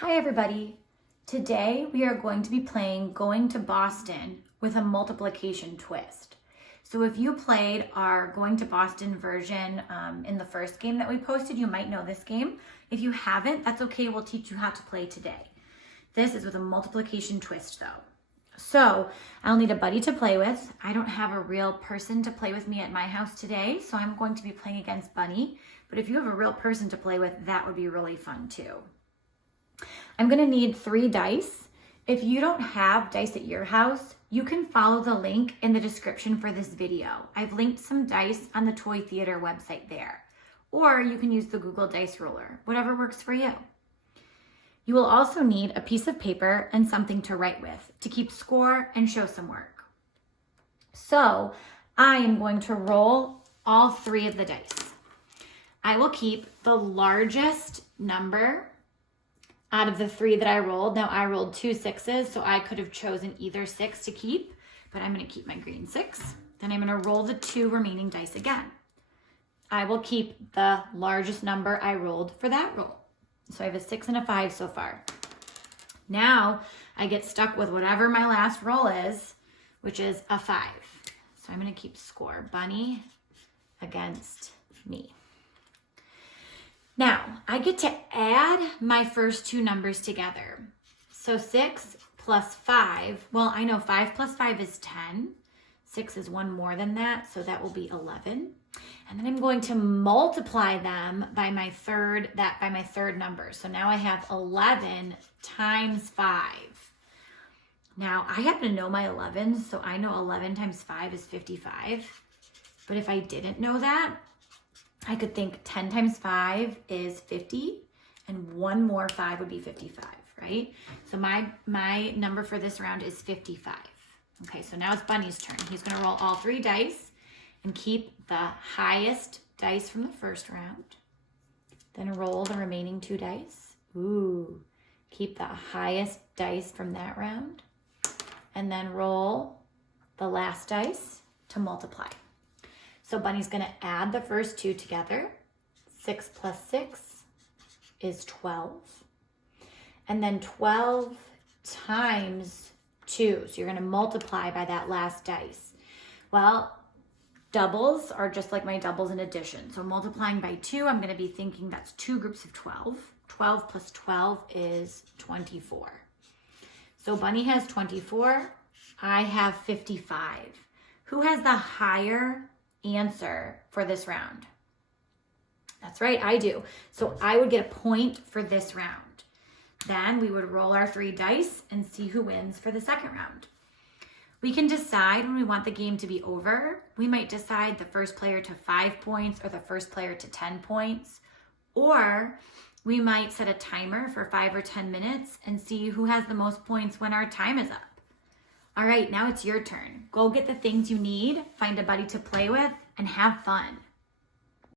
Hi everybody. Today we are going to be playing Going to Boston with a multiplication twist. So if you played our Going to Boston version in the first game that we posted, you might know this game. If you haven't, that's okay. We'll teach you how to play today. This is with a multiplication twist though. So I'll need a buddy to play with. I don't have a real person to play with me at my house today, so I'm going to be playing against Bunny. But if you have a real person to play with, that would be really fun too. I'm gonna need 3 dice. If you don't have dice at your house, you can follow the link in the description for this video. I've linked some dice on the Toy Theater website there. Or you can use the Google Dice Roller, whatever works for you. You will also need a piece of paper and something to write with to keep score and show some work. So I am going to roll all 3 of the dice. I will keep the largest number out of the 3 that I rolled. Now I rolled 2 6s, so I could have chosen either 6 to keep, but I'm gonna keep my green 6. Then I'm gonna roll the 2 remaining dice again. I will keep the largest number I rolled for that roll. So I have a 6 and a 5 so far. Now I get stuck with whatever my last roll is, which is a 5. So I'm gonna keep score. Bunny against me. Now, I get to add my first 2 numbers together. So 6 plus 5, well, I know 5 plus 5 is 10. 6 is 1 more than that, so that will be 11. And then I'm going to multiply them by my third number. So now I have 11 times 5. Now, I happen to know my 11s, so I know 11 times 5 is 55. But if I didn't know that, I could think 10 times 5 is 50, and 1 more 5 would be 55, right? So my number for this round is 55. Okay, so now it's Bunny's turn. He's gonna roll all 3 dice and keep the highest dice from the first round. Then roll the remaining 2 dice. Ooh, keep the highest dice from that round. And then roll the last dice to multiply. So Bunny's gonna add the first 2 together. 6 plus 6 is 12. And then 12 times 2. So you're gonna multiply by that last dice. Well, doubles are just like my doubles in addition. So multiplying by 2, I'm gonna be thinking that's 2 groups of 12. 12 plus 12 is 24. So Bunny has 24, I have 55. Who has the higher answer for this round? That's right, I do. So I would get a point for this round. Then we would roll our 3 dice and see who wins for the second round. We can decide when we want the game to be over. We might decide the first player to 5 points or the first player to 10 points. Or we might set a timer for 5 or 10 minutes and see who has the most points when our time is up. All right, now it's your turn. Go get the things you need, find a buddy to play with, and have fun.